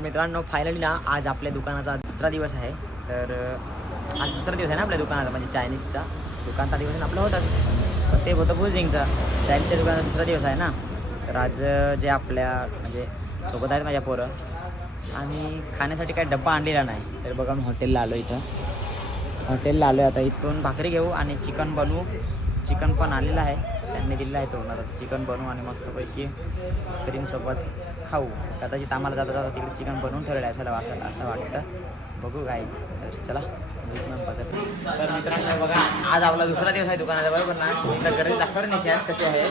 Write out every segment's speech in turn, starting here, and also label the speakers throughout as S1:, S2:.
S1: मित्रांनो फायनली ना आज आपल्या दुकानाचा दुसरा दिवस आहे. तर आज दुसरा दिवस आहे ना आपल्या दुकानाचा म्हणजे चायनीजचा. दुकानचा दिवस आहे ना आपला होताच. पण ते होतं बुजिंगचा. चायनीजच्या दुकानाचा दुसरा दिवस आहे ना. तर आज जे आपल्या म्हणजे सोबत आहेत माझ्या पोरं आणि खाण्यासाठी काही डब्बा आणलेला नाही. तर बघा मी हॉटेलला आलो इथं. हॉटेलला आलो आहे आता इथून भाकरी घेऊ आणि चिकन बनवू. चिकन पण आलेलं आहे. त्यांनी दिलेलं आहे तो आता चिकन बनवू आणि मस्तपैकी क्रीमसोबत खाऊ. कदाचित आम्हाला जाता जाता तिकडे चिकन बनवून ठेवलेलं आहे असं असं असं वाटतं. बघू गाईच तर चला बघत तर मित्रांनो बघा आज आपला दुसरा दिवस आहे दुकानाचा बरोबर ना? एकदा गर्दी दाखवर निशात कसे आहे.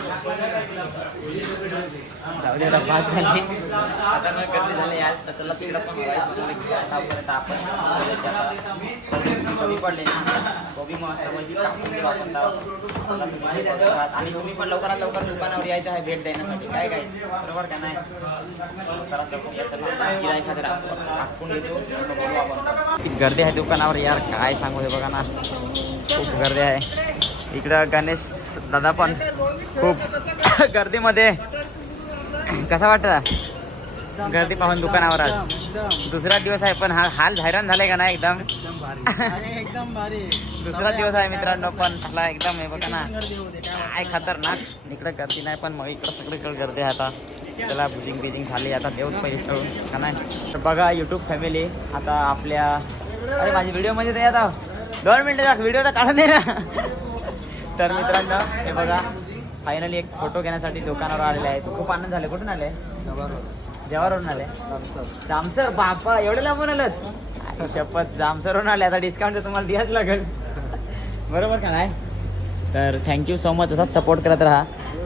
S1: जाऊ दे आता झाली. आता मग गर्दी झाली आज तर चला तिकडं पण बघायचं. आतापर्यंत आपण कमी पडले कोबी मस्त म्हणजे आपण आणि तुम्ही पण लवकरात लवकर दुकानावर यायचं आहे भेट देण्यासाठी. काय काय बरोबर का नाही? गर्दी आहे दुकानावर यार काय सांगू हे बघा ना. खूप गर्दी आहे. इकडं गणेश दादा पण खूप गर्दीमध्ये. कसा वाटतं गर्दी पाहून दुकानावर आज. दुसरा दिवस आहे पण हा हाल हैराण झाले का ना एकदम?
S2: एकदम
S1: दुसरा दिवस आहे मित्रांनो पण मला एकदम हे बघा ना. काय खतरनाक. इकडं गर्दी नाही पण मग इकडं सगळीकडे गर्दी आहे आता. त्याला बुजिंग बिजिंग झाली. आता देऊन पहिले ठेवून का नाही? तर बघा युट्यूब फॅमिली आता आपल्या अरे माझी व्हिडिओमध्ये ते आता. दोन मिनटं व्हिडिओ तर काढून दे ना. तर मित्रांनो हे बघा. फायनली एक फोटो घेण्यासाठी दुकानावर आलेले आहे. खूप आनंद झाले. कुठून आले? जेवावरून आले. जामसर. बापा एवढं लांबून आलं शपथ जामसरवरून आले. आता डिस्काउंट तर तुम्हाला द्यायच लागेल. बरोबर का नाही? तर थँक्यू सो मच असाच सपोर्ट करत राहा.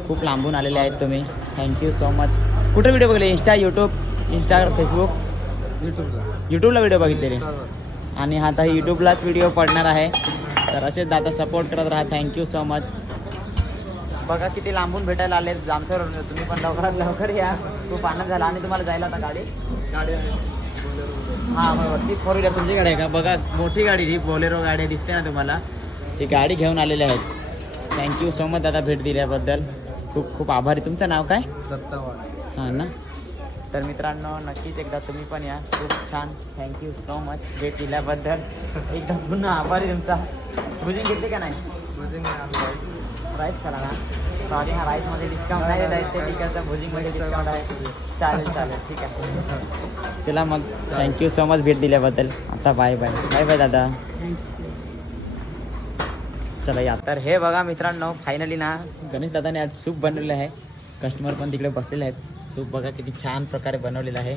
S1: खूप लांबून आलेले आहेत तुम्ही. थँक्यू सो मच कुठे व्हिडिओ बघले इंस्टा यूट्यूब इंस्टा फेसबुक यूट्यूबला व्हिडिओ बघितलेले आणि आता यूट्यूबलाच व्हिडिओ पडणार आहे. तर असेच दादा सपोर्ट करत राहा. थँक्यू सो मच बघा किती लांबून भेटायला आले जामसर तुम्ही पण लवकरात लवकर या. खूप आनंद झाला. आणि तुम्हाला जायला आता गाडी. हां बरोबर ती फोर व्हीलर तुमची गाडी आहे का? बघा मोठी गाडी ही बोलेरो गाडी दिसते ना तुम्हाला. ती गाडी घेऊन आलेली आहेत. थँक्यू सो मच दादा भेट दिल्याबद्दल. खूप खूप आभारी. तुमचं नाव काय? हां ना? तर मित्रांनो नक्कीच एकदा तुम्ही पण या. खूप छान. थँक्यू सो मच भेट दिल्याबद्दल एकदम पुन्हा आभारी तुमचा. भुजिंग घेतली का नाही? राईस करा ना. सॉरी हा राईसमध्ये डिस्काउंट नाही आहे ते तिकडचं भुजिंगमध्ये डिस्काउंट आहे. चालेल चालेल. ठीक आहे. चला मग. थँक्यू सो मच भेट दिल्याबद्दल. आता बाय बाय बाय बाय दादा. चला या. तर हे बघा मित्रांनो फायनली ना गणेश दादाने आज सूप बनवलेलं आहे. कस्टमर पण तिकडे बसलेले आहेत. सूप बघा किती छान प्रकारे बनवलेलं आहे.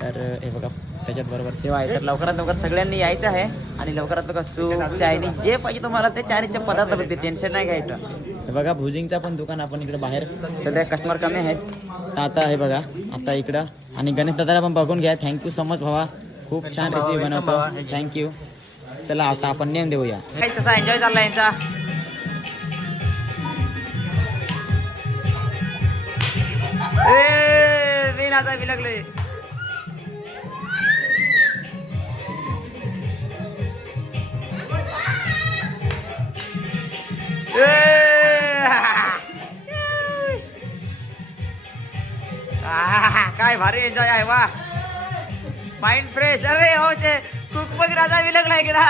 S1: तर हे बघा त्याच्यात बरोबर सेवा आहे. तर लवकरात लवकर सगळ्यांनी यायचं आहे आणि लवकरात लवकर सूप चायनीज जे पाहिजे तुम्हाला ते चायनीजचे पदार्थ भेटते टेन्शन नाही घ्यायचं. हे बघा भुजिंगचा पण दुकान आपण इकडे बाहेर सध्या कस्टमर कमी आहेत. तर आता हे बघा आता इकडं. आणि गणेश दादाला पण बघून घ्या. थँक्यू सो मच भावा. खूप छान रेसिपी बनवतो. थँक्यू चला आता आपण नेम देऊया कसा एन्जॉय चालला यांचा ए, मी नाचा मी लागले काय भारी एन्जॉय आहे वा माइंड फ्रेश अरे हो ते खूपच राजा विलगलाय गेला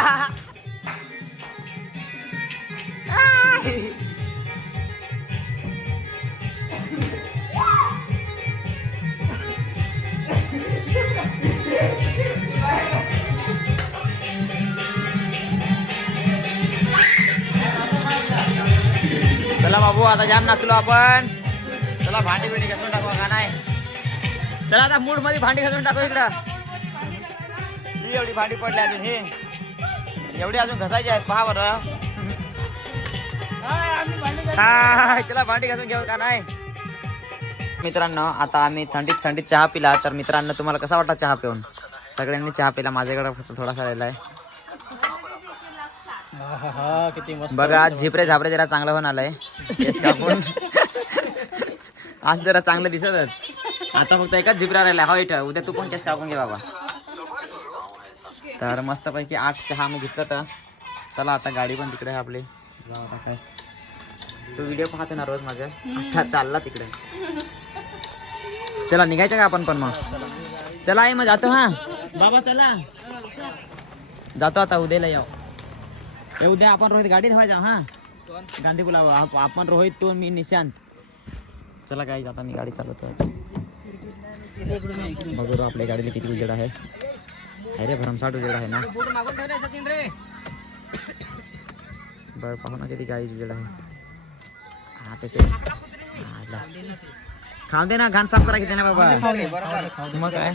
S1: चला बाबू आता जाम नाचलो आपण. चला भांडी बिंडी घासून टाकू का नाही. चला आता मूडमध्ये भांडी घासून टाकू इकडं. ही एवढी भांडी पडली अजून हे. एवढी अजून घसायची आहे पहा बरं. हा भांडी घासून घेऊ का नाही? मित्रांनो आता आम्ही थंडीत थंडीत चहा पिला तर मित्रांनो तुम्हाला कसा वाटला चहा पिऊन? सगळ्यांनी चहा पिला माझ्याकडे फक्त थोडासा राहिला आहे. बघा आज झिपरे झापरे जरा चांगलं होऊन आलंय. केस कापून आज जरा चांगलं दिसत आता फक्त एकाच झिपरा राहिला हो इथं. उद्या तू पण केस कापून घे बाबा. तर मस्तपैकी आठ चहा आम्ही घेतलं तर. चला आता गाडी पण तिकडे आहे आपली. काय. तू व्हिडिओ पाहते ना रोज माझ्या आता चालला तिकडे. चला निघायचं का आपण पण मग? चला आई मग जातो हा. बाबा चला. जातो आता उद्याला याव ए उद्या आपण रोहित गाडी धावायचा हा. गांधी गुलाब आप- आपण रोहित तू मी निशांत. चला काही आता मी गाडी चालवतो. बघू आपल्या गाडीला किती उजेड आहे. आहे भरमसाट उजेड़ा है आहे ना बरं पाहू ना किती गाडी है। आहे हा त्याचे देना खाऊन दे ना घाण साफ़ करा के देना बाबा। मग काय?